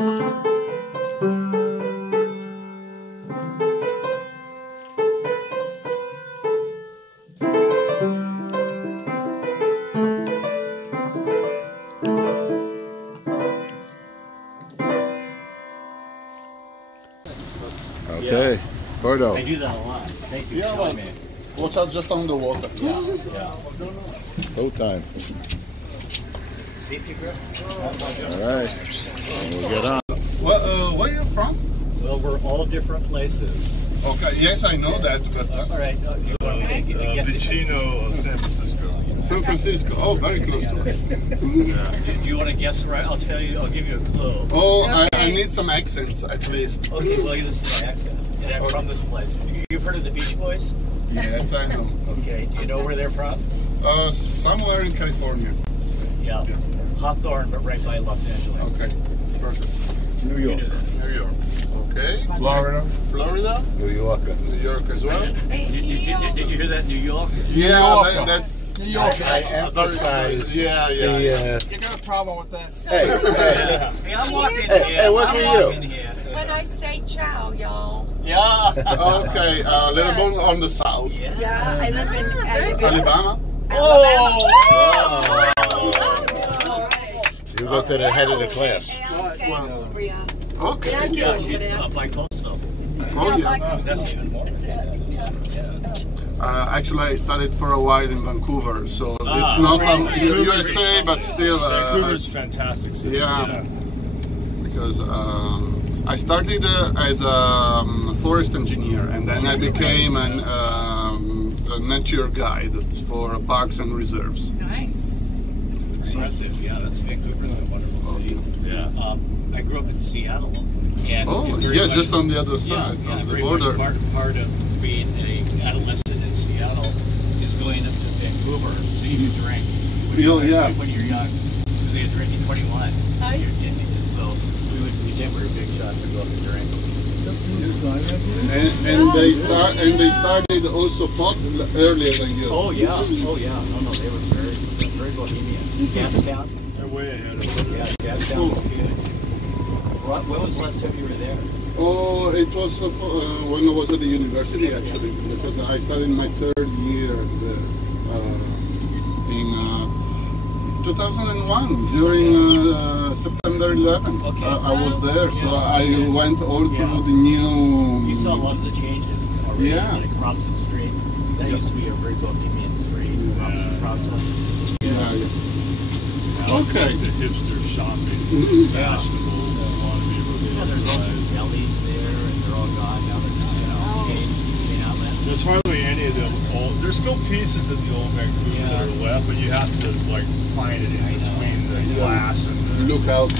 Okay, Agordo. I do that a lot. Thank you. Yeah, well, watch out just on the water. Yeah. Low time. Safety grip. All right, and we'll get on. Where are you from? Well, we're all different places. Okay, yes, I know that, but... All right. You want me to guess it? Ticino, San Francisco. San Francisco. Oh, very close to us. Do you want to guess right? I'll tell you. I'll give you a clue. Oh, okay. I need some accents, at least. Okay, well, this is my accent. And I'm from this place. You've heard of the Beach Boys? Yes, I know. Okay. Do you know where they're from? Somewhere in California. Yeah. Hawthorne, but right by Los Angeles. Okay, perfect. New York. New York. Okay. Florida. Florida. New York. New York as well. Did you hear that? New York? Yeah, that's... New York. I emphasize. Yeah. You got a problem with that? Hey, I'm walking here. Hey, what's with you? When I say ciao, y'all. Yeah. Okay, a little bit on the south. Yeah, I live in Alabama. Oh. You go to the head of the class. Okay. Yeah, she's by coastal. Oh, yeah. That's even more. Actually, I studied for a while in Vancouver, so it's not USA, but still. Vancouver's fantastic city. Yeah. Because I started as a forest engineer, and then I became a nature guide for parks and reserves. Nice. Impressive. Yeah, Vancouver's a wonderful city. Yeah. I grew up in Seattle. And Yeah, just on the other side of the border. Part of being an adolescent in Seattle is going up to Vancouver so you can drink when you're young. Because they had drinking 21. Nice. So we did big shots and go up and drink. And they started also pot earlier than you. Oh yeah. No, they were very bohemian. Gastown. They're way ahead of us. Yeah, Gastown was good. When was the last time you were there? Oh, it was when I was at the university, actually, because I started my third year in 2001 during September 11. Okay. I was there, so I went all through the new. You saw a lot of the changes already. Yeah. Like Robson Street. That used to be a very bohemian street. Robson Crossing. Yeah. Now it's like the hipster shopping, fashionable. Yeah, there's all these delis there, and they're all gone now. They're outlets. There's hardly any of them. There's still pieces of the old Vancouver that are left, but you have to like find it in between the glass and the Look out.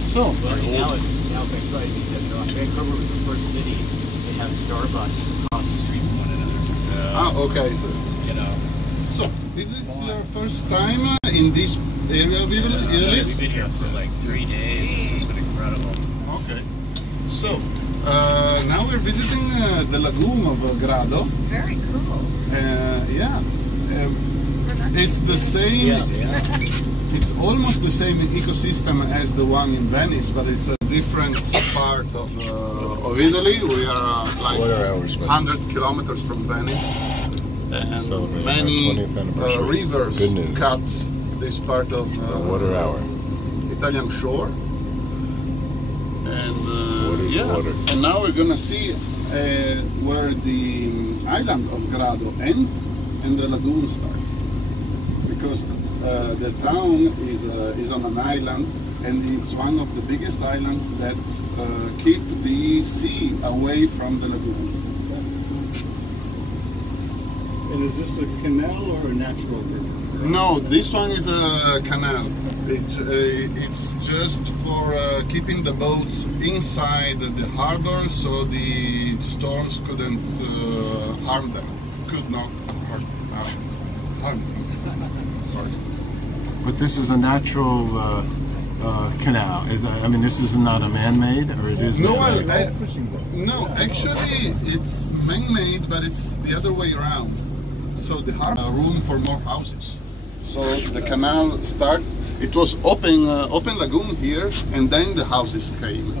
So. Well, now Vancouver, because Vancouver was the first city that had Starbucks across the street from one another. Okay. So. So, this is your first time in this area of Italy? We've been here for like 3 days. It's just been incredible. Okay. So, now we're visiting the lagoon of Grado. Very cool. Yeah. It's the same. It's almost the same ecosystem as the one in Venice, but it's a different part of Italy. We are like 100 kilometers from Venice. And many rivers cut this part of water hour. Italian shore. And and now we're gonna see where the island of Grado ends and the lagoon starts, because the town is on an island, and it's one of the biggest islands that keep the sea away from the lagoon. And is this a canal or a natural river? No, this one is a canal. It's just for keeping the boats inside the harbor, so the storms couldn't harm them. Could not harm them. Sorry. But this is a natural canal. This is not a man-made, or it is? No, no. Actually, it's man-made, but it's the other way around. So the harbor room for more houses. So the canal starts it was open lagoon here, and then the houses came.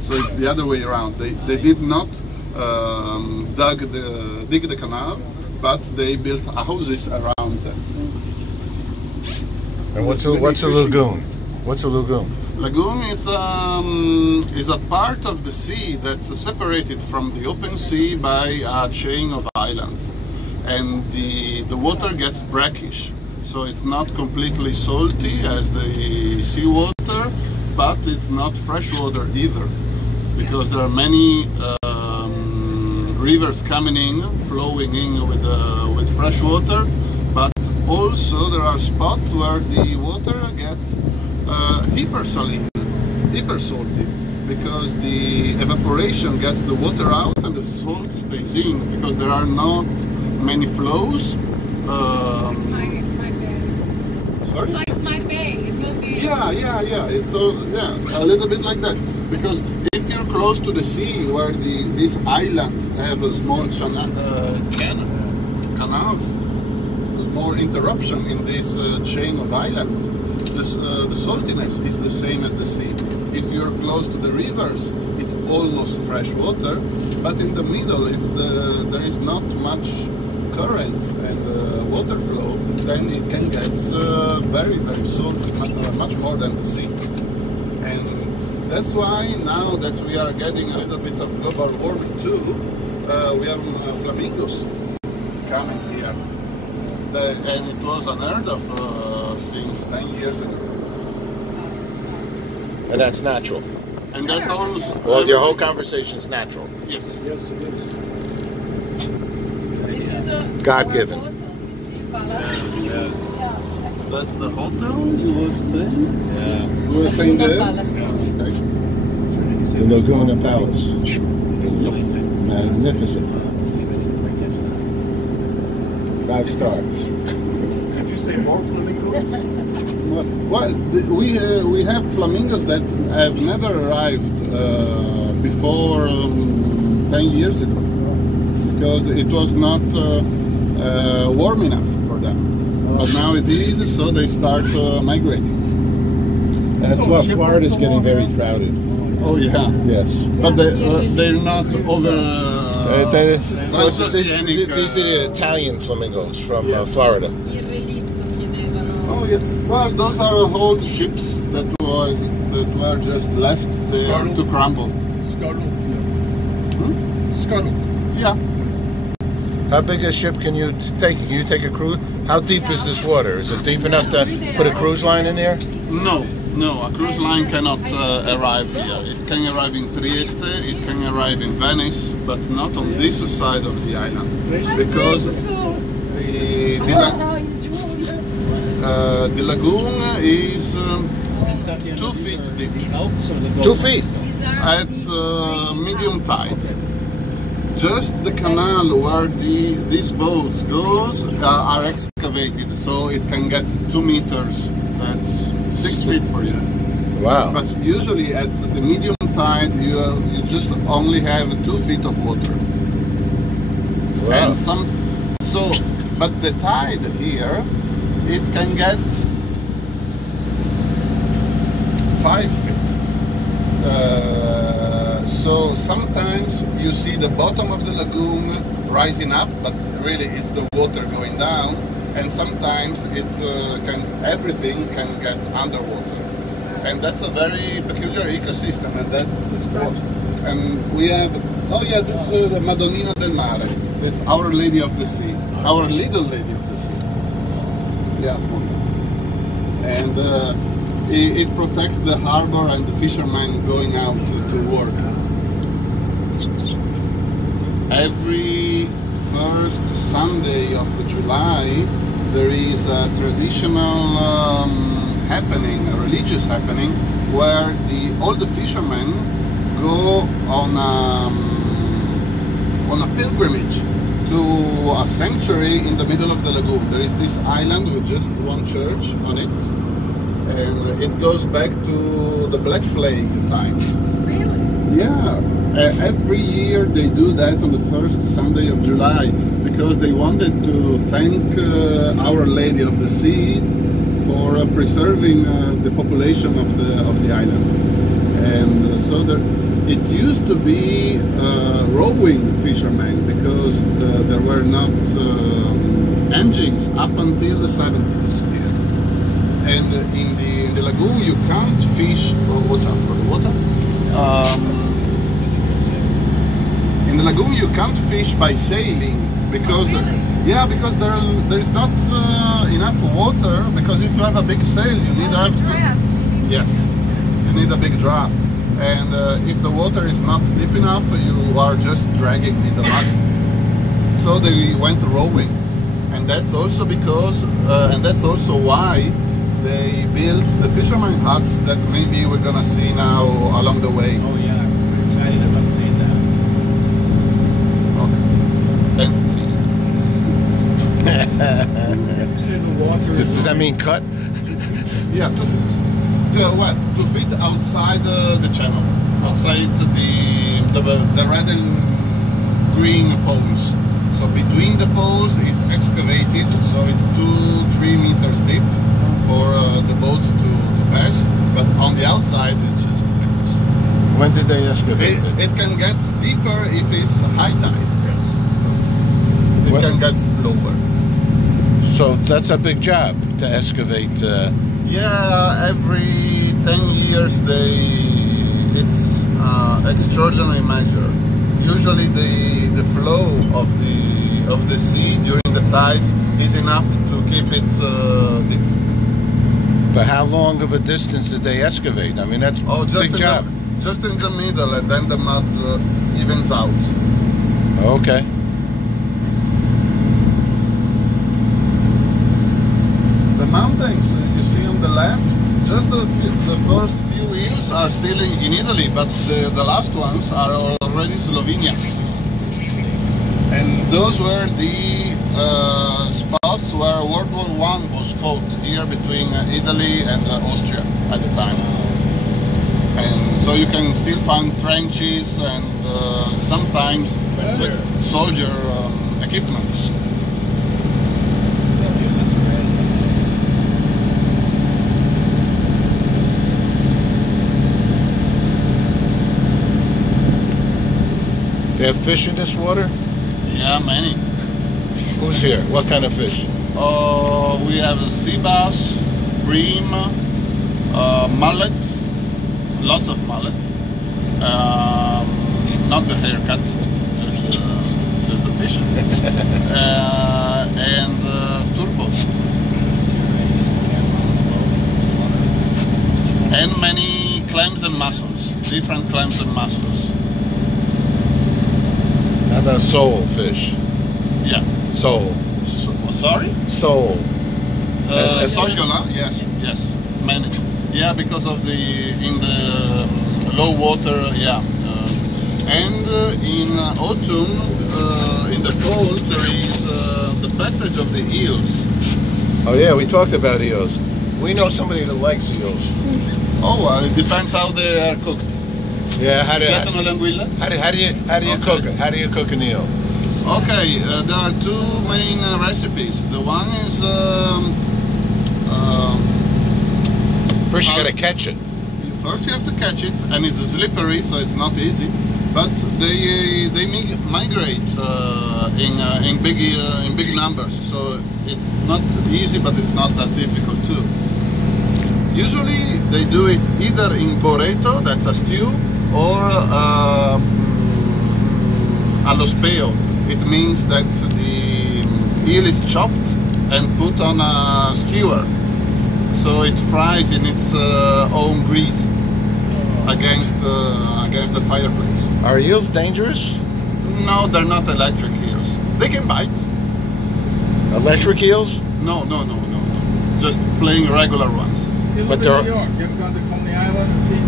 So it's the other way around. They did not dig the canal, but they built houses around them. And what's a lagoon? What's a lagoon? Lagoon is a part of the sea that's separated from the open sea by a chain of islands, and the water gets brackish, so it's not completely salty as the seawater, but it's not fresh water either, because there are many rivers coming in, flowing in with fresh water, but also there are spots where the water gets hyper salty, because the evaporation gets the water out and the salt stays in, because there are not many flows. My bay. Sorry? It's like my bay. It will be. Yeah. It's a little bit like that, because if you're close to the sea, where these islands have a small canals, there's more interruption in this chain of islands. The saltiness is the same as the sea. If you're close to the rivers, it's almost fresh water, but in the middle, if there is not much currents and water flow, then it can get very, very salty, much more than the sea. And that's why now that we are getting a little bit of global warming too, we have flamingos coming here. And it was unheard of since 10 years ago. And that's natural. And that's almost... Well, your whole conversation is natural. Yes. Yes, it is. This is a God-given. You see palace. Yeah. That's the hotel you were staying? Yeah. You were staying there? Palace. Okay. The Laguna Palace. Magnificent. 5 stars. Did you say more flamingos? Well, we have flamingos that have never arrived before 10 years ago, because it was not warm enough for them. But now it is, so they start migrating. Florida's getting very crowded. Oh yeah. Yes. But they're not over transoceanic. These are the Italian flamingos from Florida. Oh yeah. Well, those are old ships that were just left there to crumble. Scuttle. Yeah. How big a ship can you take? Can you take a cruise? How deep is this water? Is it deep enough to put a cruise line in there? No, a cruise line cannot arrive here. It can arrive in Trieste, it can arrive in Venice, but not on this side of the island, because the lagoon is 2 feet deep. 2 feet. At medium tide. Just the canal where these boats goes are excavated, so it can get 2 meters. That's 6 feet for you. Wow. But usually at the medium tide, you just only have 2 feet of water. Wow. And but the tide here, it can get 5 feet. So sometimes you see the bottom of the lagoon rising up, but really it's the water going down. And sometimes everything can get underwater, and that's a very peculiar ecosystem, and that's the sport. And we have, this is the Madonnina del Mare. It's Our Lady of the Sea, Our Little Lady of the Sea. Yeah, small. And it protects the harbor and the fishermen going out to work. Every first Sunday of July, there is a traditional happening, a religious happening, where all the fishermen go on a pilgrimage to a sanctuary in the middle of the lagoon. There is this island with just one church on it, and it goes back to the Black Plague times. Really? Yeah. Every year they do that on the first Sunday of July, because they wanted to thank Our Lady of the Sea for preserving the population of the island. And so it used to be rowing fishermen because there were not engines up until the 70s here. And in the lagoon you can't fish. Oh, watch out for the water. In the lagoon you can't fish by sailing because yeah, because there is not enough water. Because if you have a big sail, you need yes, you need a big draft. And if the water is not deep enough, you are just dragging in the mud. So they went rowing, and that's also because, and that's also why they built the fisherman huts that maybe we're gonna see now along the way. Oh yeah, I'm excited about seeing that. Okay. And see. Does that mean cut? Yeah, 2 feet. What? 2 feet outside the channel, outside the red and green poles. So between the poles is excavated, so it's 2-3 meters deep for the boats to pass. But on the outside it's just like this. When did they excavate it? It can get deeper if it's high tide. It What? can get lower. So that's a big job to excavate. Yeah, every 10 years it's extraordinary measure. Usually the flow of the sea during the tides is enough to keep it deep. But how long of a distance did they excavate? I mean, that's a big job. Just in the middle, and then the mud evens out. Okay. The mountains you see on the left, just the first few hills are still in Italy, but the last ones are already Slovenia. And those were the spots where World War I was fought here between Italy and Austria at the time. And so you can still find trenches and sometimes soldier equipment. They have fish in this water? Yeah, many. Who's here? What kind of fish? We have sea bass, bream, mullet, lots of mullet. Not the haircut, just the fish. And turbo. And many clams and mussels, different clams and mussels. How about sole fish? Yeah. Sole. Sorry? Sole. Soliola, yes, many. Yeah, because of in the low water, yeah. And in autumn, in the fall, there is the passage of the eels. Oh yeah, we talked about eels. We know somebody that likes eels. Oh, well, it depends how they are cooked. Yeah, how do you cook it? How do you cook an eel? Okay, there are two main recipes. The one is first you gotta catch it. First you have to catch it, and it's slippery, so it's not easy. But they migrate in big numbers, so it's not easy, but it's not that difficult too. Usually they do it either in boreto, that's a stew, or allo speo. It means that the eel is chopped and put on a skewer, so it fries in its own grease against the fireplace. Are eels dangerous? No, they're not electric eels. They can bite. Electric eels? No. Just plain regular ones. You But live there in New York. You ever gone to Coney Island and seen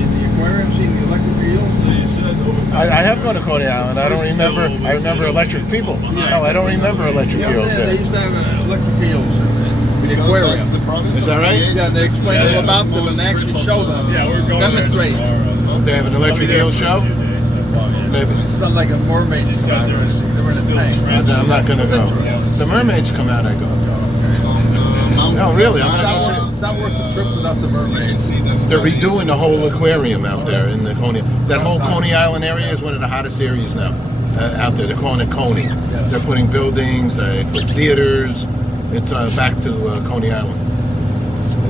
in the aquarium, seen the electric eels? So you said I have gone to Coney Island. I don't remember. I remember electric people. No, I don't remember electric eels They there. used to have electric eels in the Because aquarium. that's the province Is that of right? Trieste. Yeah, they explain That's all the about them and smallest actually strip show of, them. yeah, we're going Demonstrate. there tomorrow. They have an electric eel show? Maybe. It's not like a mermaid's come out. They were in a tank. I'm not going to go. The mermaids come out, I go. on Mount No, really, I'm It's not not, gonna worth, it's not worth the trip without the mermaids. They're redoing the whole aquarium out there in the Coney. That whole Coney Island area is one of the hottest areas now out there. They're calling it Coney. They're putting buildings, they put theaters. It's back to Coney Island.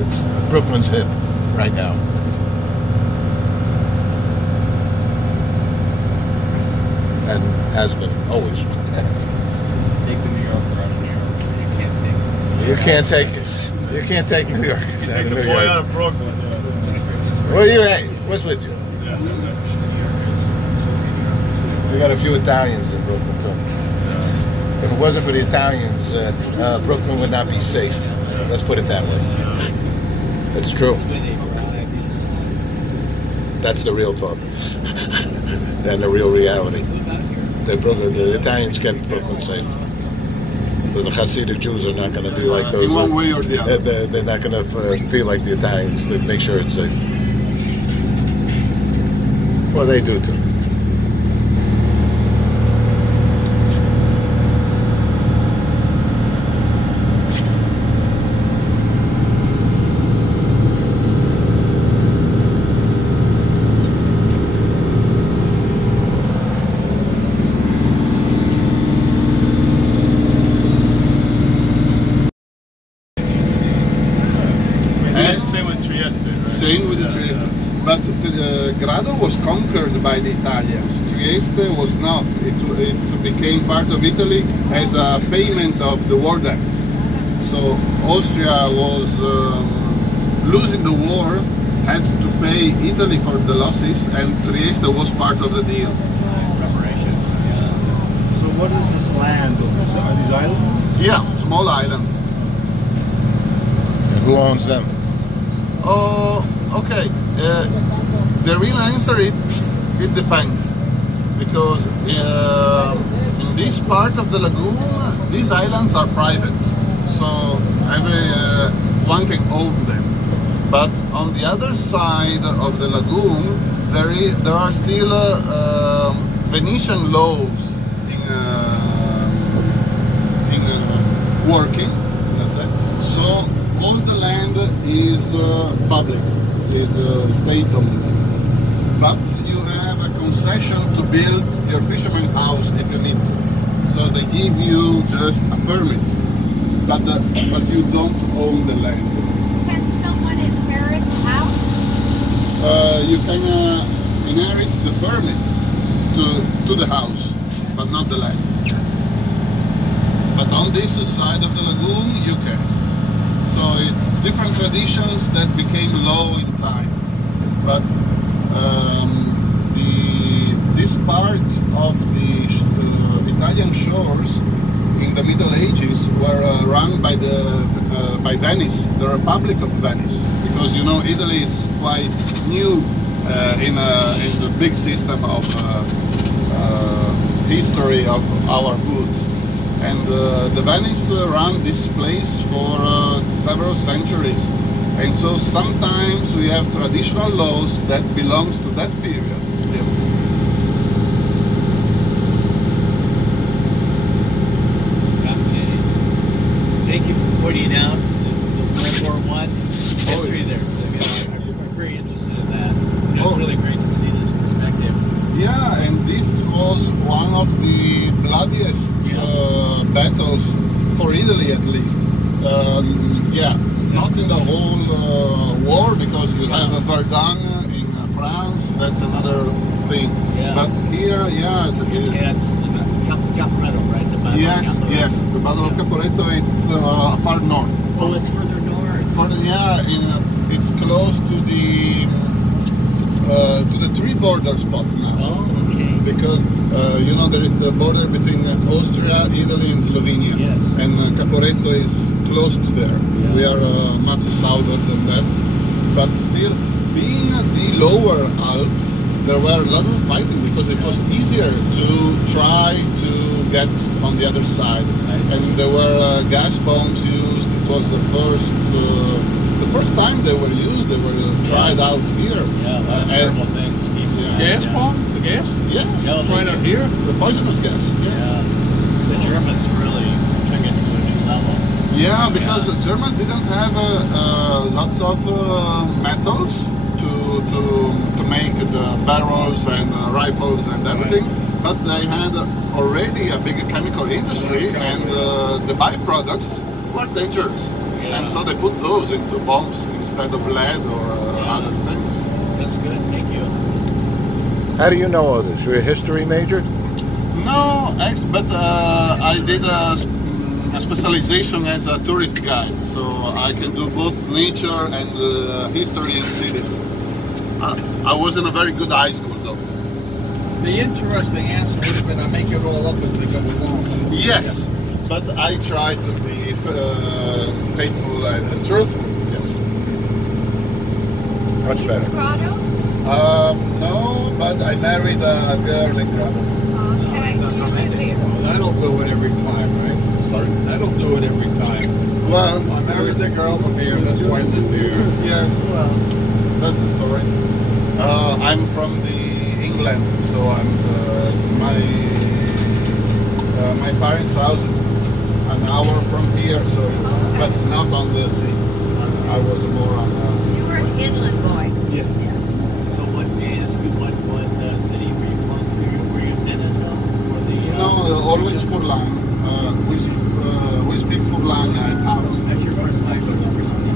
It's Brooklyn's hip right now. And has been always. Take the New Yorker out of New York. You can't take it. You can't take New York. Take the boy out of Brooklyn. Well, you hey, what's with you? We got a few Italians in Brooklyn too. If it wasn't for the Italians, Brooklyn would not be safe. Let's put it that way. It's true. That's the real talk and the real reality. The Italians kept Brooklyn safe. So the Hasidic Jews are not going to be like those. In one way or the other. They're not going to be like the Italians to make sure it's safe. Well, they do too. Same with Trieste, right? Same with the Trieste. But Grado was conquered by the Italians. Trieste was not. It became part of Italy as a payment of the war debt. So Austria was losing the war, had to pay Italy for the losses, and Trieste was part of the deal. Reparations. So what is this land? Are these islands? Yeah, small islands. And who owns them? Oh, okay. The real answer is it depends, because in this part of the lagoon, these islands are private, so everyone can own them. But on the other side of the lagoon, there are still Venetian laws in working, let's say. So all the land is public, is state-owned. But you have a concession to build your fisherman house if you need to. So they give you just a permit, but you don't own the land. Can someone inherit the house? You can inherit the permit to the house, but not the land. But on this side of the lagoon, you can. So it's different traditions that became law in time. But this part of the Italian shores in the Middle Ages were run by Venice, the Republic of Venice, because you know Italy is quite new in the big system of history of our goods. And the Venice ran this place for several centuries. And so sometimes we have traditional laws that belongs to that period still. Fascinating. Thank you for pointing out the World War I history there. So, I'm very interested in that. And it's really great to see this perspective. Yeah, and this was one of the bloodiest battles for Italy, at least. Not in the whole war, because you have Verdun in France. That's another thing. Yeah. But here, Caporetto, right? The Battle yes, of Caporetto. yes, the Battle of Caporetto. It's far north. Oh, it's further north. It's close to the three border spots now. Oh, okay. Because there is the border between Austria, Italy, and Slovenia. Yes. And Caporetto is close to there. Yeah. We are much southern than that. But still, being the lower Alps, there were a lot of fighting because it was easier to try to get on the other side. Nice. And there were gas bombs used. It was the first time they were used. They were tried out here. Yeah, terrible things. Gas bomb? The gas? Yes. Yeah, Right out here? The poisonous gas. Yes. Yeah. The Germans really took it to a new level. Yeah, because the Germans didn't have lots of metals to make the barrels and rifles and everything, but they had already a big chemical industry, and the byproducts were dangerous. And so they put those into bombs instead of lead or other things. That's good, thank you. How do you know all this? You're a history major? No, but I did a specialization as a tourist guide, so I can do both nature and history and cities. I was in a very good high school, though. The interesting answer would have been I make it all up as they go along. Yes, but I try to be faithful and truthful. Yes. Much better. Agordo? No, but I married a girl in Grado. Okay, so you live here. That'll do it every time, right? Sorry? That'll do it every time. Well, I married the girl from here, that's why I live here. Yes, well, that's the story. I'm from the England, so I'm my parents' house is an hour from here, so but not on the sea. I was more on. You were an inland boy. Yes. So what, may I ask you, what city were you close to? Were you in it for the... No, always Furlan. We speak Furlan at house. That's your first language?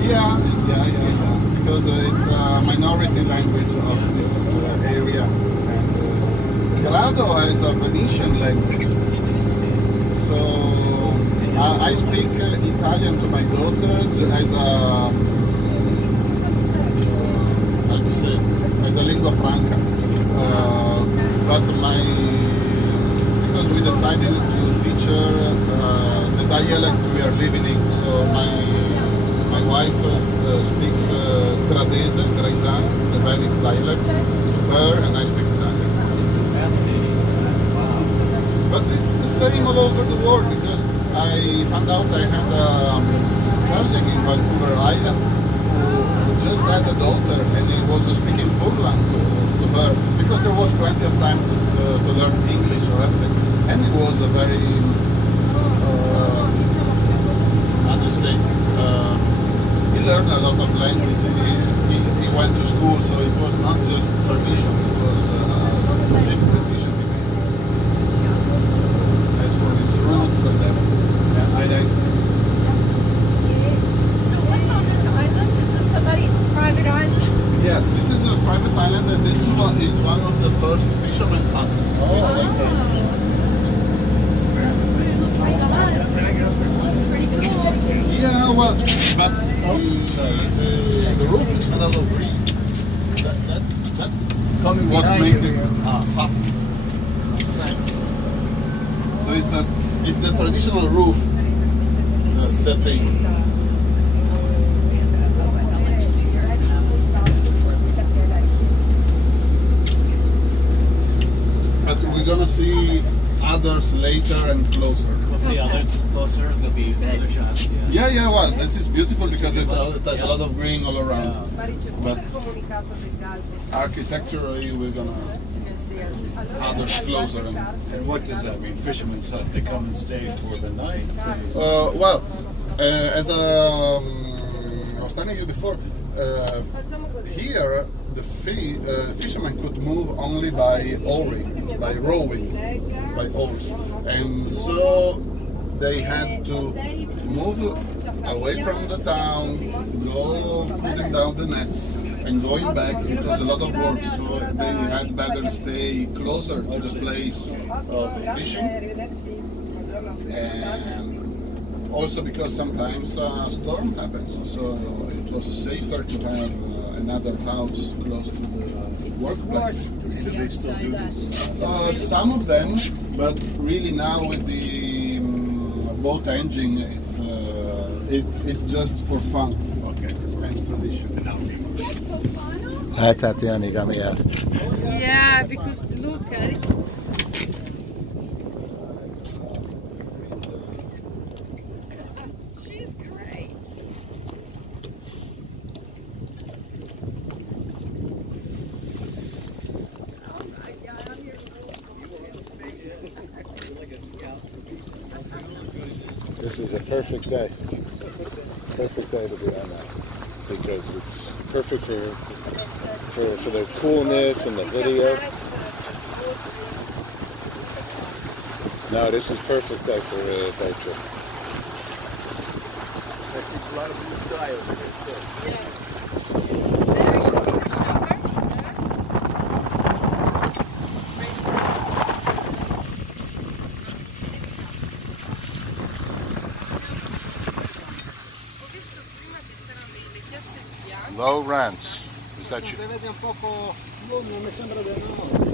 Yeah. Because it's a minority language of this area. And Grado is a Venetian language. So I speak Italian to my daughter as a how do you say it? As a lingua franca. But because we decided to teach her the dialect we are living in. So my wife speaks Gradese, Greisan, the Venice dialect to her, and I speak Italian. It's fascinating. Wow. But it's the same all over the world, because I found out I had a cousin in Vancouver Island who just had a daughter, and he was speaking Furlan to her, because there was plenty of time to learn English or everything. And he was a very, how to say, he learned a lot of language. He went to school, so it was not just tradition, it was a specific decision he made. As for his roots and everything. So what's on this island? Is this somebody's private island? Yes, this is a private island, and this one is one of the first fishermen huts. Looks pretty cool. Yeah, well, but the roof is made out of reed. That's what makes it hut. So it's the traditional roof, the thing. But we're gonna see others later and closer. We'll see others closer. There'll be other shots. Yeah. Well, this is beautiful because it has a lot of green all around. But architecturally, we're gonna others closer. And what does that mean? Fishermen's hut, they come and stay for the night? Well, as I was telling you before, here the fishermen could move only by oaring, by rowing, by oars, and so they had to move away from the town, go putting down the nets, and going back. It was a lot of work, so they had better stay closer to the place of fishing, and also because sometimes a storm happens, so it was safer to have another house close to the workplace. Do they still do this? Some of them, but really now with the boat engine, it's just for fun. Okay. And tradition. Hi, Tatiana, you got me out. Yeah, because look at it. She's great. Oh my God, I'm here. This is a perfect day. perfect day to be on that because it's perfect for the coolness and the video. No, this is perfect day for a day trip. I see a lot of blue sky over there too. Yeah. There you see the shower. There. Ho visto prima che c'erano le chiazze bianche. Low rents. Is that you? Vede un poco, non mi sembra di no.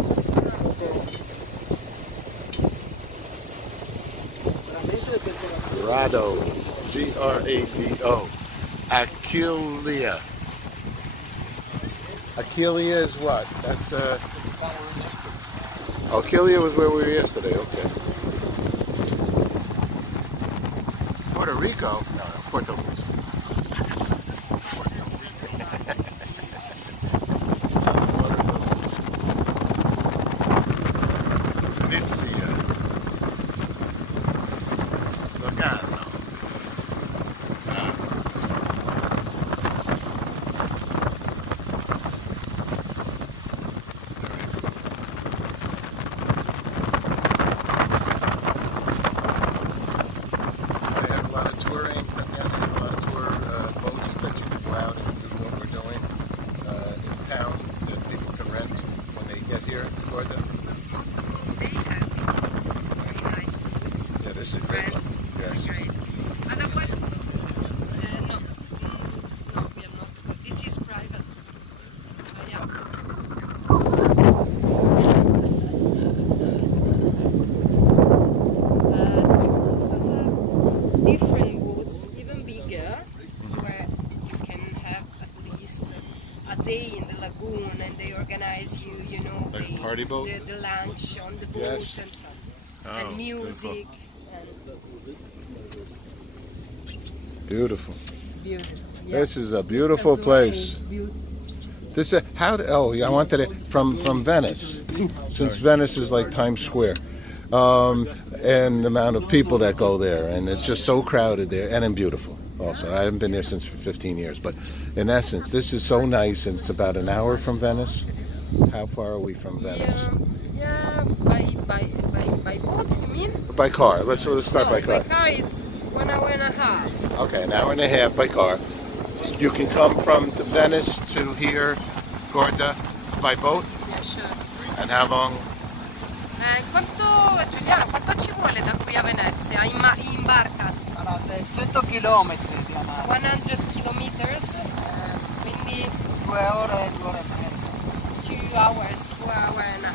Sicuramente perché Grado. Grado. Aquilia. Aquilia is what? That's Aquilia was where we were yesterday. Okay. Puerto Rico? No, Puerto Rico. The lunch on the boat yes. and so on. And music. Beautiful. Beautiful. Yeah. This is a beautiful place. This is how? Oh, I wanted it from Venice, since Venice is like Times Square, and the amount of people that go there, and it's just so crowded there, and beautiful. Also, I haven't been there since for 15 years, but in essence, this is so nice, and it's about an hour from Venice. How far are we from Venice? Yeah, by boat, you mean? By car. Let's start by car. By car, it's 1 hour and a half. Okay, an hour and a half by car. You can come from Venice to here, Agordo, by boat? Yeah, sure. And how long? Giuliano, quanto ci vuole da qui a Venezia in barca? Allora, 100 km di mare. 100 kilometers, quindi 2 ore e 2 ore e mezza. 2 hours, 2 hours and a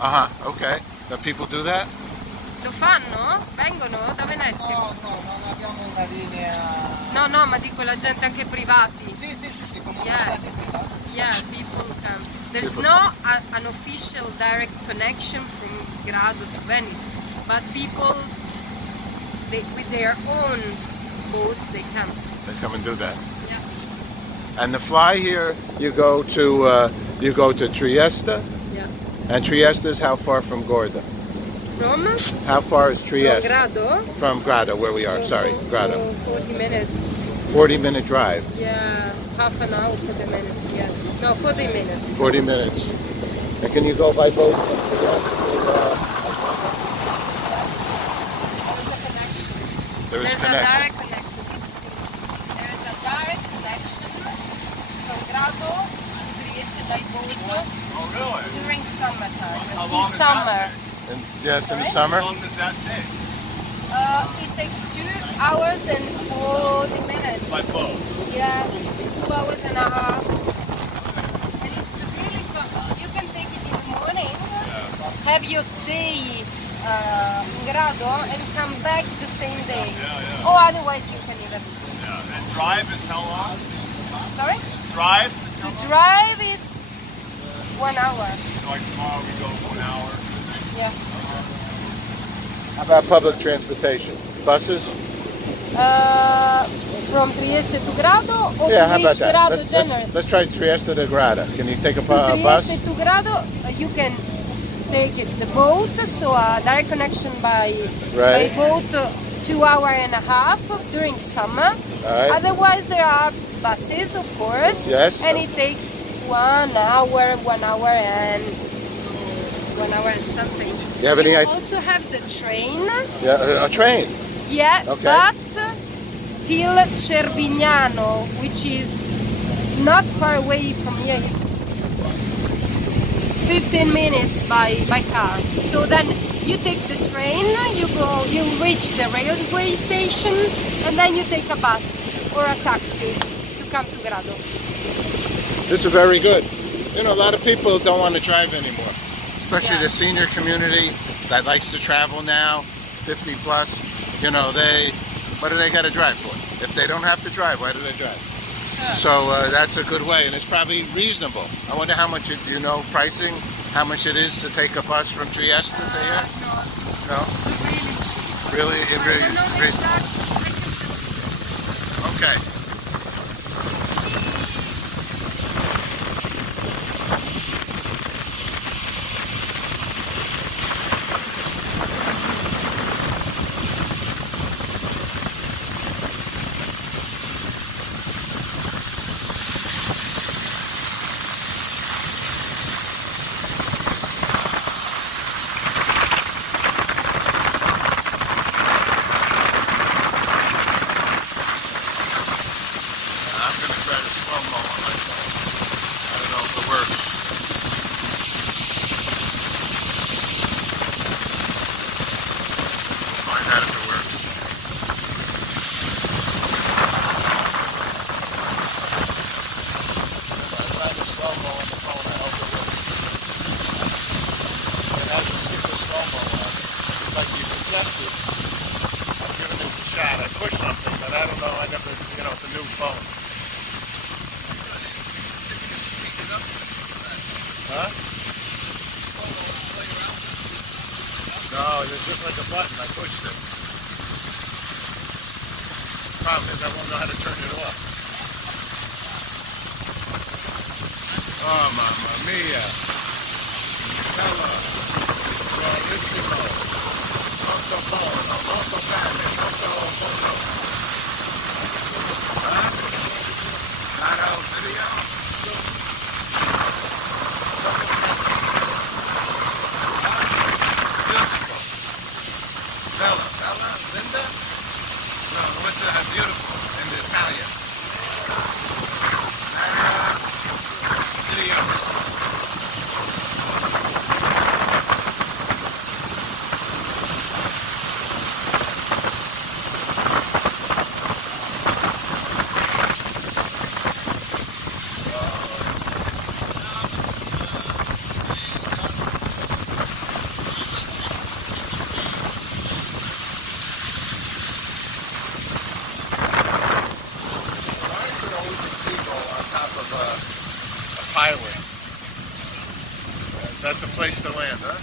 half. Okay. Now people do that? Lo fanno? Vengono da Venezia? No, non abbiamo una linea. No, ma dico la gente anche privati. Sì, come Yeah. stati privati. Yeah, people come. There's no an official direct connection from Grado to Venice, but people, with their own boats, they come. They come and do that. Yeah. And the fly here, you go to Trieste. Yeah. And Trieste is how far from Agordo? From? How far is Trieste? From Grado? From Grado, where we are. Sorry, Grado. 40 minutes. 40-minute drive. Yeah, half an hour, 40 minutes. Yeah. No, 40 minutes. 40 minutes. And can you go by boat? There is a direct connection. There is a direct connection from Grado to Trieste by boat. Oh, really? During summertime. How long In is summer. that And, yes, in the summer. How long does that take? It takes 2 hours and 40 minutes. By boat? Yeah, 2 hours and a half. And it's really fun. You can take it in the morning, have your day in Grado, and come back the same day. Yeah. Or otherwise you can even. Yeah. And drive is how long? Sorry? Drive? To drive it's 1 hour. So like tomorrow we go 1 hour. Yeah. How about public transportation? Buses? From Trieste to Grado or Yeah, to how about reach that? Grado generally? Let's try Trieste to Grado. Can you take a Trieste bus? to Grado, you can take the boat, so a direct connection by boat 2 hours and a half during summer. right. Otherwise, there are buses, of course. Yes. And it takes 1 hour, 1 hour and 1 hour and something. You have any idea? Also have the train. Yeah, a train. Yeah, Okay. but till Cervignano, which is not far away from here. It's 15 minutes by car. So then you take the train, you reach the railway station, and then you take a bus or a taxi to come to Grado. This is very good. You know, a lot of people don't want to drive anymore, especially the senior community that likes to travel now, 50 plus. You know, what do they got to drive for? If they don't have to drive, why do they drive? So that's a good way, and it's probably reasonable. I wonder how much, you know, pricing, how much it is to take a bus from Trieste to here? No? Really? Reasonable. Okay. No, it's just like a button. I pushed it. Problem is I won't know how to turn it off. Oh, mamma mia. Hello. Bellissimo. Molto buono, molto bene, molto buono. Caro video. Linda? No, what's that? Beautiful in Italian. Video. Highway. That's a place to land, huh?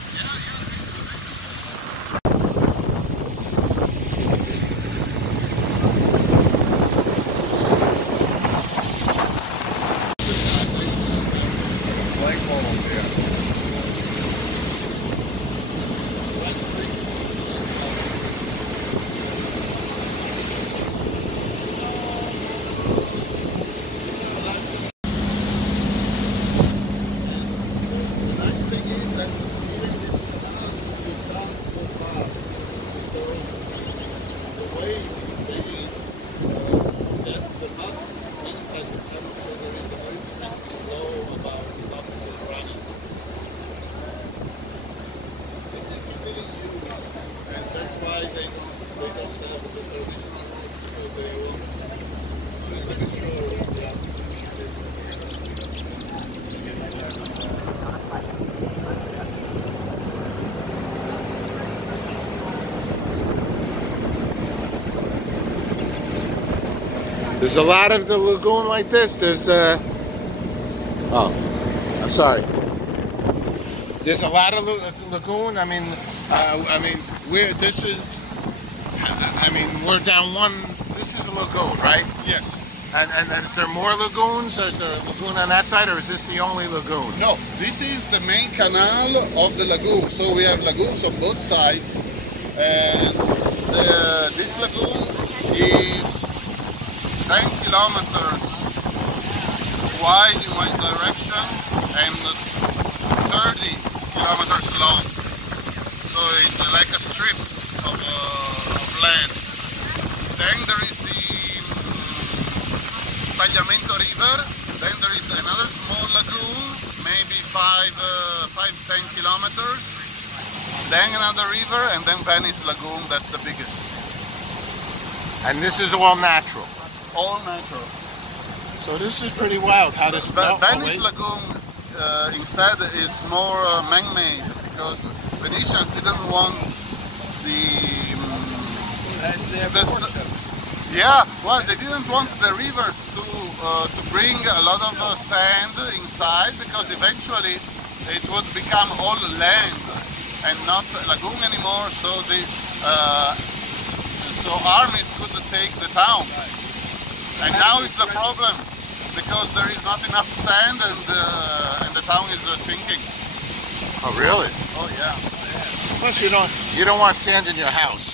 There's a lot of the lagoon like this. There's oh, I'm sorry. There's a lot of lagoon. I mean, we're we're down one. This is a lagoon, right? Yes. And is there more lagoons? Is there a lagoon on that side, or is this the only lagoon? No, this is the main canal of the lagoon. So we have lagoons on both sides, and this lagoon is 10 kilometers wide in one direction and 30 kilometers long. So it's like a strip of land. Then there is the Tagliamento River. Then there is another small lagoon, maybe 5-10 kilometers. Then another river, and then Venice Lagoon, that's the biggest. And this is all natural. All natural. So this is pretty wild. How does Venice Lagoon instead is more man-made, because Venetians didn't want they didn't want the rivers to bring a lot of sand inside, because eventually it would become all land and not a lagoon anymore. So so armies could take the town, and now it's the problem, because there is not enough sand and the town is sinking. Oh really? Oh yeah. Plus you don't want sand in your house.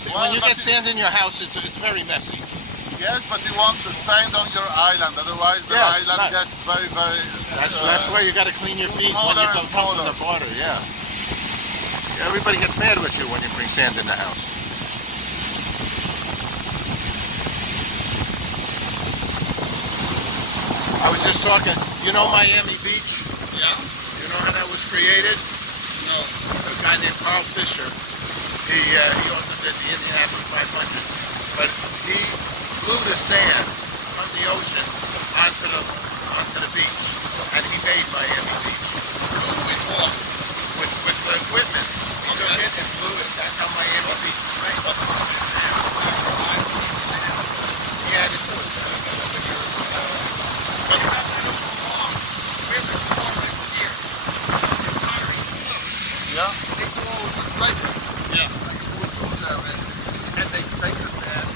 See, Well, when you get sand in your house, it's very messy. Yes, but you want the sand on your island, otherwise the Yes, island gets very, very... That's why you got to clean your feet when you come from the border, yeah. Everybody gets mad with you when you bring sand in the house. I was just talking, you know Miami Beach? Yeah. You know how that was created? No. A guy named Carl Fisher. He also did the Indianapolis 500. But he blew the sand from the ocean onto the beach, and he made Miami Beach. With what? With the equipment. He took it and blew it. That's how Miami Beach is made. He had it. Yeah. They go over to the lake. Yeah. And they take the sand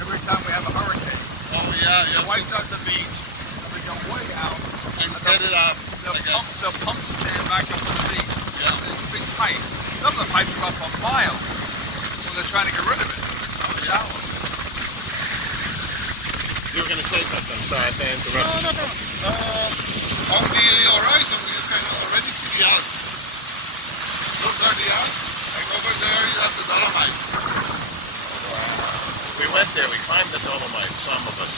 every time we have a hurricane. Oh yeah, They yeah. wipe out the beach, and we go way out. And get it up. They'll pump the sand back up to the beach. Yeah. It's a big pipe. Some of the pipes go up a mile when they're trying to get rid of it. You were going to say something. I'm sorry, I interrupted. No. On the horizon, you can already see the Alps. Those are the Alps, and over there you have the Dolomites. We went there. We climbed the Dolomites, some of us.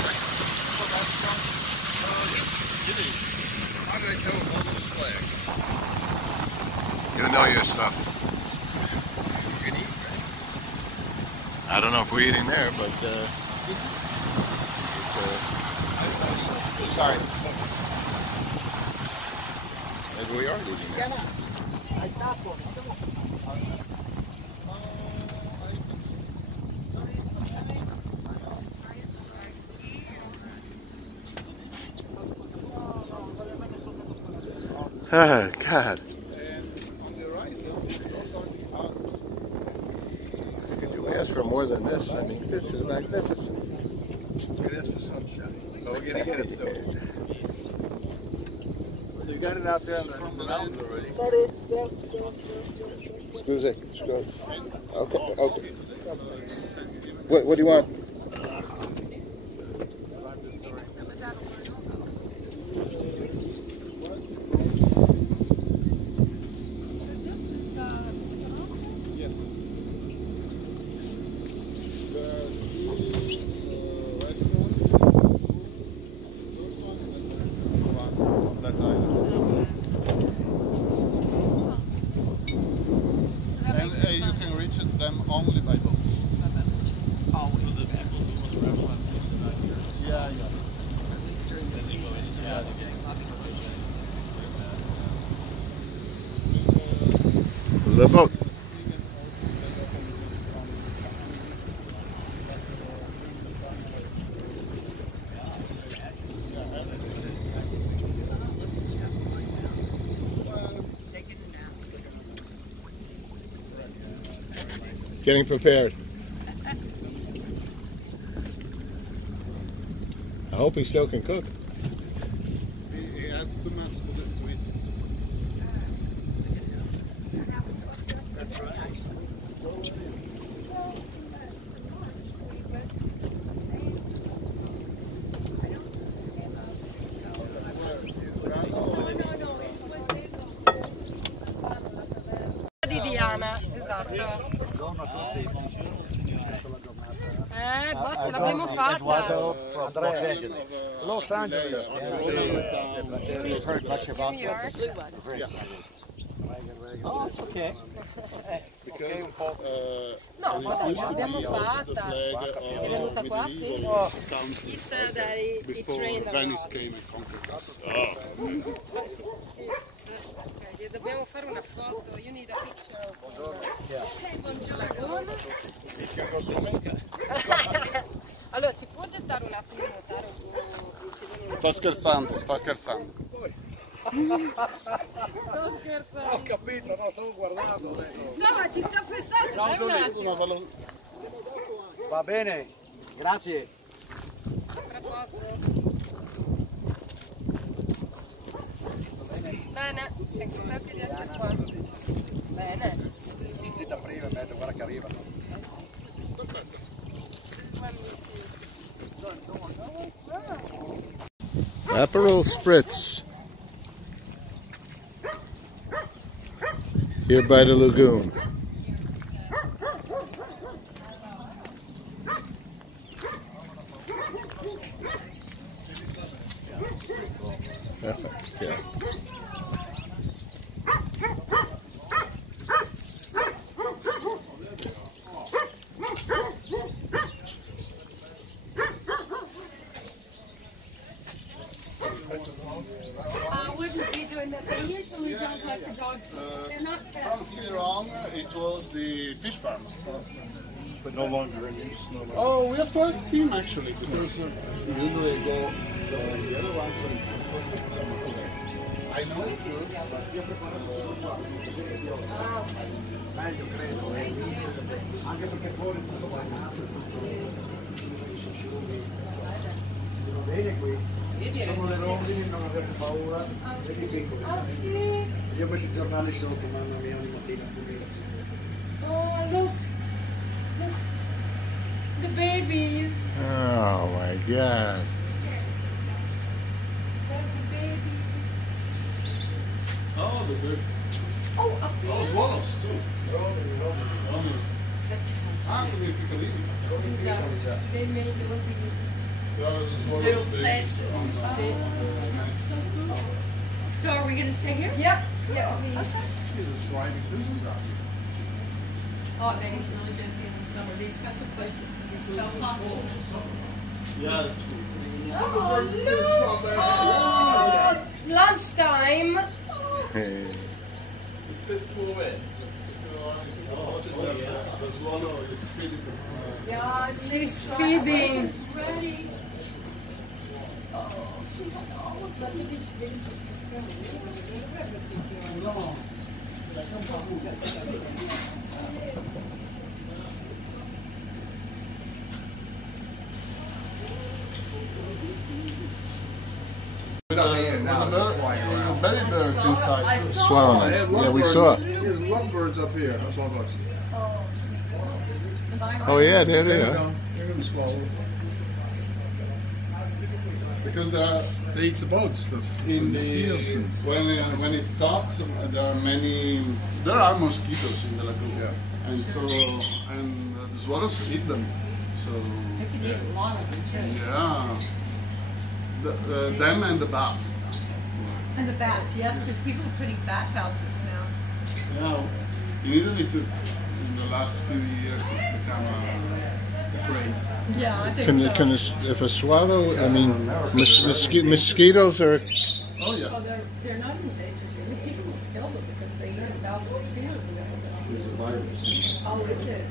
Okay. So that's from, yes, it is. How do they tell all those flags? You know your stuff. You can eat, right? I don't know if we're eating there, but sorry. Maybe we are eating there. Oh, God. And on the horizon, those are the Alps. Could you ask for more than this? I mean, this is magnificent. It is for sunshine. So we're going to get it soon. You got it out there in the mountains already. Scusi. Okay. What do you want? You can reach them only by boat. So the people who own the restaurants are not here. Yeah. At least during the season. Yeah. It's getting popular. The boat. Getting prepared. I hope he still can cook. He had too much to eat. That's right. italiana, esatto. Boh, ce l'abbiamo fatta. Los Angeles. We've heard much about New York. Oh, it's okay. No, vabbè, ce l'abbiamo fatta. È venuta qua, sì. He said that he trained a lot. Came and conquered us. Ok, dobbiamo fare una foto. You need a picture of buongiorno. Allora, si può gettare un attimo in nuotare un po'? Sto scherzando, sto scherzando. Ho capito, no, stavo guardando. No, ma ci ho pensato, dai un attimo. Va bene, grazie. Tra poco. Bene, siamo contenti di essere qua. Bene. Vestita prima, metto, guarda che arriva. Aperol Spritz. Here by the lagoon. Yeah. Wouldn't be doing that. They usually don't let the dogs. They're not pets. Don't get me wrong, it was the fish farm. But no longer in use. No longer. Oh, we have to ask him actually, because usually go the other ones. I know it's good. Meglio credo, anche perché fuori tutto bagnato, va bene qui, ci sono le rondini, non avere paura, vedi piccoli. Ah sì? Io ho messo i giornali sotto, mamma mia, ogni mattina a pulire. Oh, look. Look. The babies. Oh my God. There's the babies. Oh, the good. Oh, up there. Oh, swallows too. Ah, the piccolini. Esatto. They made all these Little little places. So are we going to stay here? Yeah. Yeah. Oh, man, it's really busy in the summer. These kinds of places can be so hot. Yeah, it's true. Oh, look. Oh, lunchtime. The swallow is feeding them. Yeah, she's feeding. Ready. Oh, she had all of these things. The baby birds inside. Swelling. Yeah, we saw. There's lovebirds up here above us. Oh yeah, there they are. They're going to swallow. Because They eat the boats. in mosquitoes. the when it's hot, there are mosquitoes in the lagoon, and so the swallows eat them. So They can eat a lot of them too. yeah, them and the bats. And the bats, yes, because people are putting bat houses now. Yeah, in Italy too. In the last few years, it's become a craze. Yeah, I think Can if a swallow? I mean, mosquitoes are. Oh yeah. Oh, they're not endangered here. People kill them because they eat about the mosquitoes and everything. Oh, is it?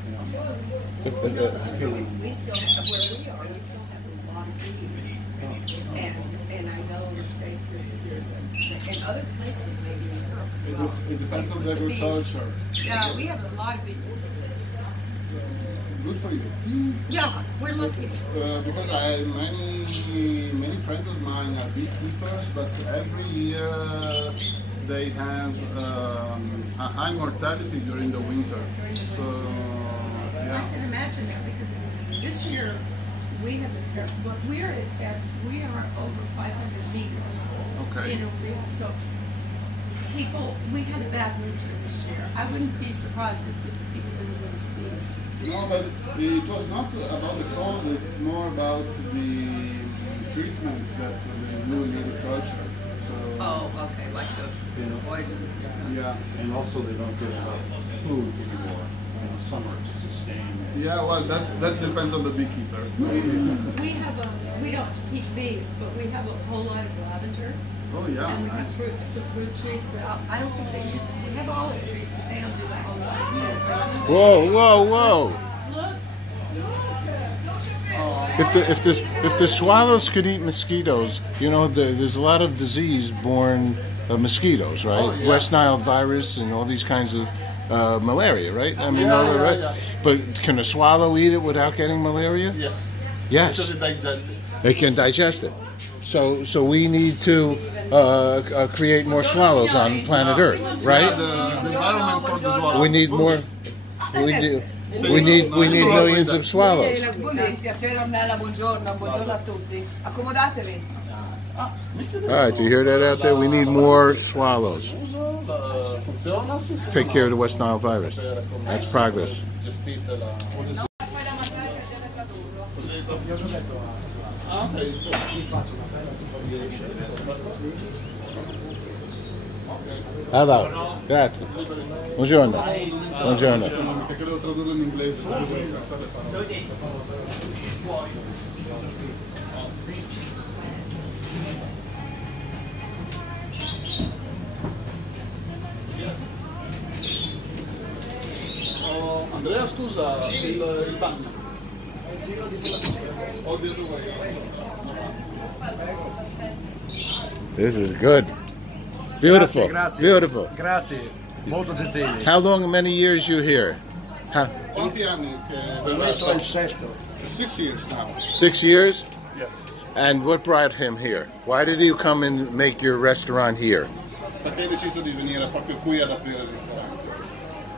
We still have, where we are, we still have a lot of bees. And I know in the States there's and other places maybe in Europe as well. It depends on the With bees. agriculture. Yeah, we have a lot of bees. So good for you. Yeah, we're lucky. Because many friends of mine are beekeepers, but every year they have a high mortality during the winter. So I yeah. can imagine that because this year we have but we are over 500 meters Okay. in a real, so people, we had a bad winter this year. I wouldn't be surprised if people didn't lose bees. No, but it was not about the cold, it's more about the treatments that they do in agriculture. So, Oh, okay, like the poisons and stuff. yeah. And also they don't get enough food anymore in the summer to sustain. Yeah, well, that depends on the beekeeper. We don't keep bees, but we have a whole lot of lavender. Oh, yeah. And we have some fruit trees, but I don't think they use, we have olive trees, but they don't do that whole lot. Whoa, whoa, whoa! If the swallows could eat mosquitoes, you know, there's a lot of disease born of mosquitoes, right? Oh, yeah. West Nile virus and all these kinds of malaria, right? I mean, Yeah, right? yeah. But can a swallow eat it without getting malaria? Yes. Yes. So they digest it. They can digest it. So we need to create more swallows on planet Earth, right? The environment for the swallow. We need more. We need millions of swallows. Piacere Ornella, buongiorno a tutti. Accomodatevi. All right, do you hear that out there? We need more swallows. Take care of the West Nile virus. That's progress. Hello, grazie. Buongiorno. Buongiorno. Perché devo tradurlo in inglese. Andrea, scusa, il bagno. This is good. Beautiful. Grazie. Beautiful. Grazie, molto gentili. How long, many years you here? Quanti anni che Questo è il sesto. 6 years now. 6 years? Yes. And what brought him here? Why did you come and make your restaurant here? Perché hai deciso di venire proprio qui ad aprire il ristorante?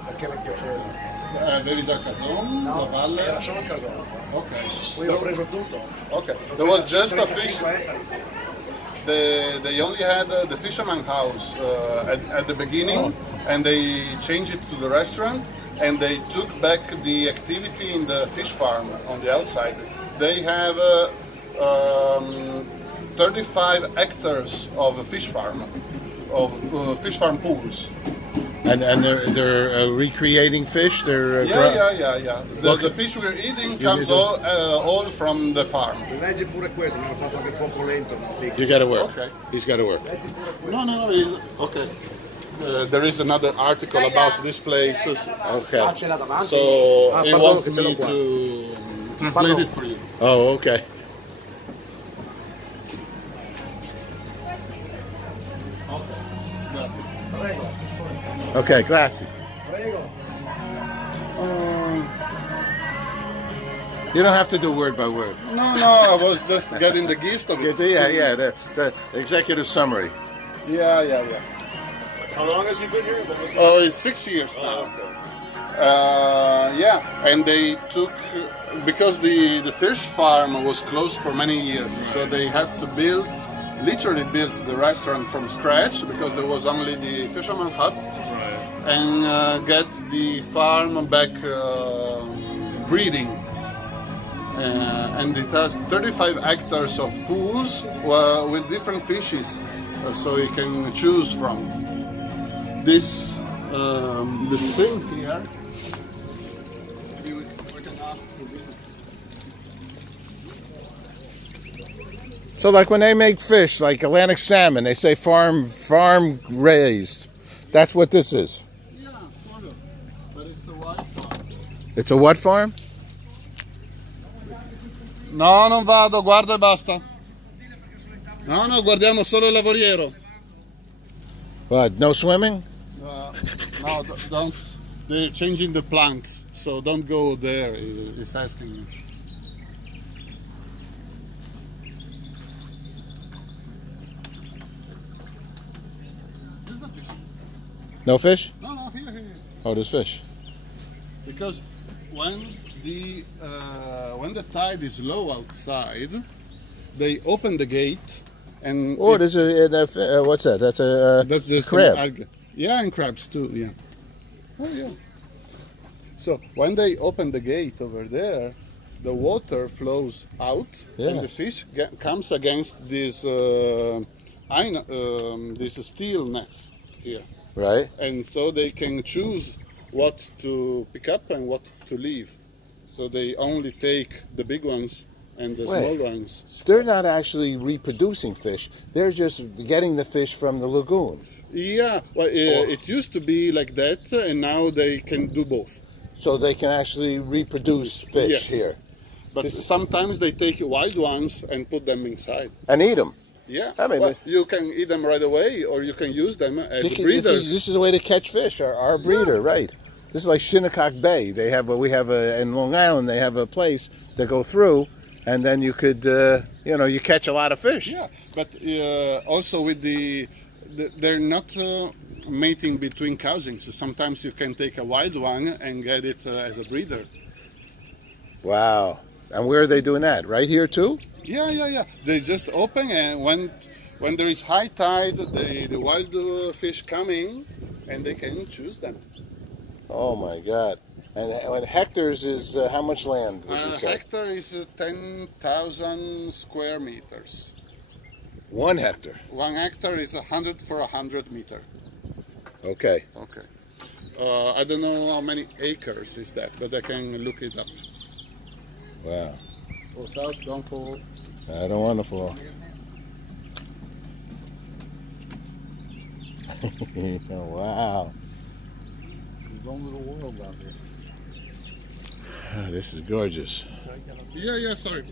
Perché mi piaceva. Avevi già Cason, La Valle? Era solo il Cardone. Ok. Poi ho preso tutto. Okay. There was just a fish. They only had the fisherman house at the beginning, and they changed it to the restaurant, and they took back the activity in the fish farm on the outside. They have 35 hectares of a fish farm, fish farm pools. And they're recreating fish. They're Yeah. The fish we're eating comes all from the farm. Leggi pure questo, mi hanno fatto anche fuoco lento. You got to work. Okay. He's got to work. No. Okay. There is another article about these places. Okay. Ce l'ha davanti. So he pardon, wants che ce l'ho me qua. to translate it for you. Oh, okay. Okay, grazie. You don't have to do word by word. No, I was just getting the gist of it. Yeah, the executive summary. Yeah. How long has he been here? Oh, it's 6 years now. Yeah, and they took, because the fish farm was closed for many years, so they had to literally build the restaurant from scratch, because there was only the fisherman hut, and get the farm back breeding. And it has 35 hectares of pools with different fishes, so you can choose from. This thing here. Maybe we can ask for this. So like when they make fish, like Atlantic salmon, they say farm raised. That's what this is. Yeah, sort of. But it's a white farm. It's a what farm? No, non vado, guarda e basta. No, guardiamo solo il lavoriero. What, no swimming? No, don't. They're changing the planks, so don't go there. He's asking me. No fish? No, here. Oh, there's fish. Because when the tide is low outside, they open the gate And Oh, there's what's that? That's a that's the crab. algae. Yeah, and crabs too. Yeah. Oh yeah. So when they open the gate over there, the water flows out, and the fish comes against these these steel nets here. Right. And so they can choose what to pick up and what to leave. So they only take the big ones and the small ones. So they're not actually reproducing fish. They're just getting the fish from the lagoon. Yeah, well, it used to be like that, and now they can do both. So they can actually reproduce fish here. But sometimes they take wild ones and put them inside. And eat them. Yeah, I mean, well, you can eat them right away, or you can use them as breeders. This is the way to catch fish. Our breeder, right? This is like Shinnecock Bay. They have in Long Island. They have a place to go through, and then you could, you catch a lot of fish. Yeah, but also with they're not mating between cousins. So sometimes you can take a wild one and get it as a breeder. Wow. And where are they doing that? Right here too? Yeah. They just open, and when there is high tide, the wild fish come in, and they can choose them. Oh my God! And hectares is how much land? Would you say? Hectare is 10,000 square meters. 1 hectare. 1 hectare is 100 for 100 meter. Okay. Okay. I don't know how many acres is that, but I can look it up. Wow. Watch out, don't fall. I don't want to fall. Oh, wow. His own little world out there. Oh, this is gorgeous. Yeah, sorry.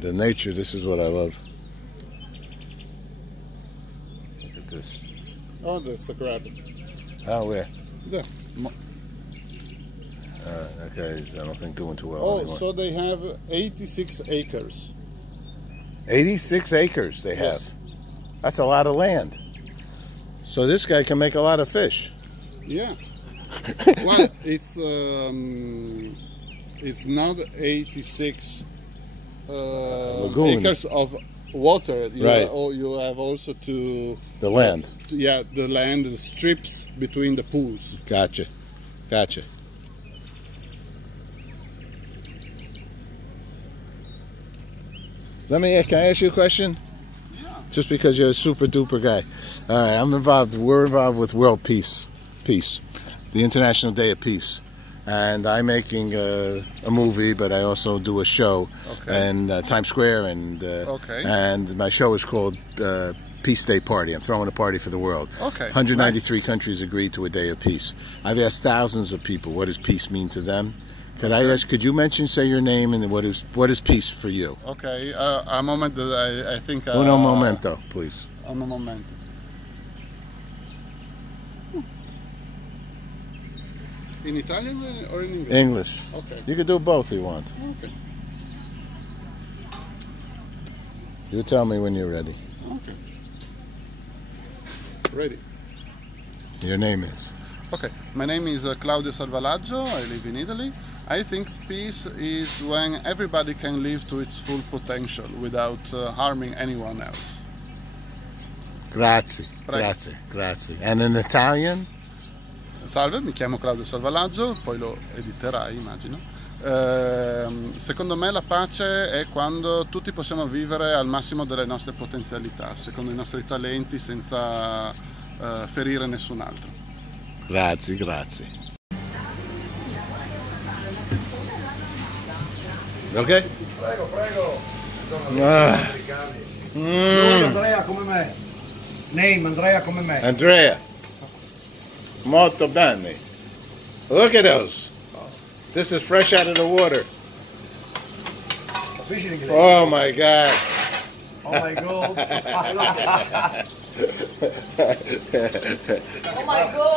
The nature, this is what I love. Look at this. Oh, that's a crab. Oh, where? There. Okay, I don't think doing too well Oh, anymore. so they have 86 acres. 86 acres they have. Yes. That's a lot of land. So this guy can make a lot of fish. Yeah. Well, it's not 86 acres of water. You have also the land. The land, the strips between the pools. Gotcha. Can I ask you a question? Yeah. Just because you're a super duper guy. All right, we're involved with World Peace, the International Day of Peace. And I'm making a movie, but I also do a show in Times Square, and my show is called Peace Day Party. I'm throwing a party for the world. 193 countries agreed to a day of peace. I've asked thousands of people, what does peace mean to them? Could you say your name and what is peace for you? Okay, a moment that I think... Uno momento, please. Uno momento. In Italian or in English? English. Okay. You can do both if you want. Okay. You tell me when you're ready. Okay. Ready. Your name is? Okay. My name is Claudio Salvalaggio. I live in Italy. I think peace is when everybody can live to its full potential without harming anyone else. Grazie. And in Italian? Salve, mi chiamo Claudio Salvalaggio, poi lo editerai, immagino. Secondo me la pace è quando tutti possiamo vivere al massimo delle nostre potenzialità, secondo i nostri talenti, senza ferire nessun altro. Grazie. Ok? Prego. Andrea come me. Name Andrea come me. Andrea. Molto bene. Look at those. This is fresh out of the water. Oh my God. Oh my God.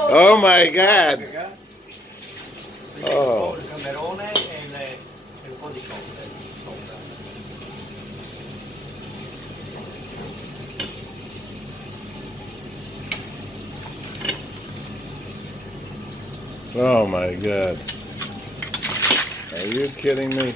Oh my God. Oh. Oh my God. Are you kidding me?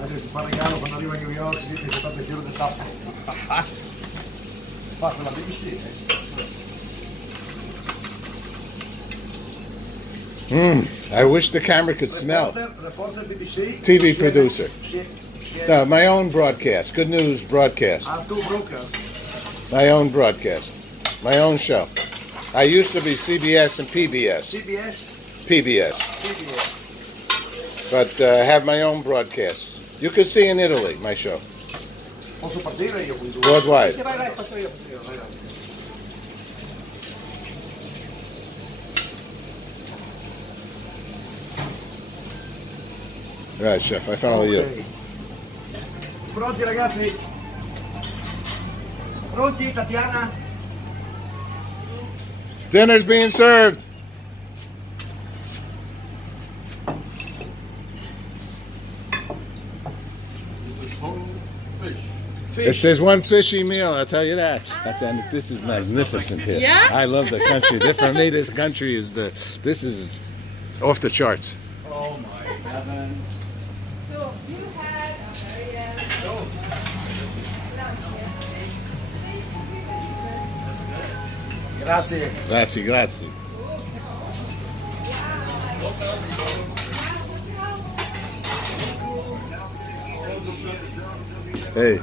Adesso ti fa regalo quando arriva a New York, si dice che state giro di tappo. Fatto la BBC. I wish the camera could smell. Reporter BBC. TV producer. No, my own broadcast. Good news broadcast. Two brokers. My own broadcast. My own show. I used to be CBS and PBS. CBS. PBS. CBS. But have my own broadcast. You could see in Italy my show. Posso partire io quindi? Worldwide. Sì, vai, faccio io, vai. Right, chef. I follow you. Pronti ragazzi? Pronti, Tatiana? Dinner's being served. It says one fishy meal, I'll tell you that. This is magnificent here. Yeah? I love the country. For me, this country is this is off the charts. Oh my heavens. So you had Grazie. Grazie, grazie. Hey.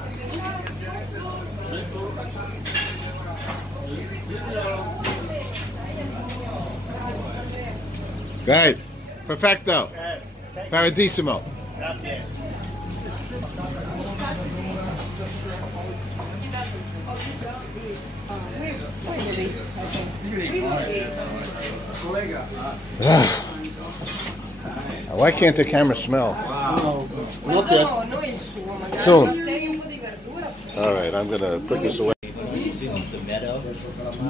Right. Perfecto. Paradissimo. Why can't the camera smell? Not yet. Soon. All right, I'm going to put this away. The Meadow.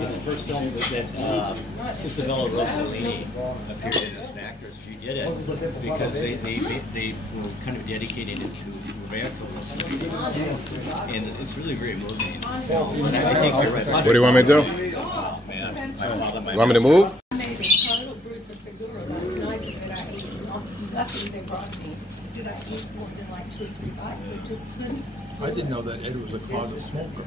It's the first film that Isabella Rossellini appeared in as an actress. She did it because they were kind of dedicated it to Roberto Rossellini. And it's really very moving. And I think you're right. What do you want me to do? Oh, man. You want me to move? I didn't know that Ed was a closet smoker.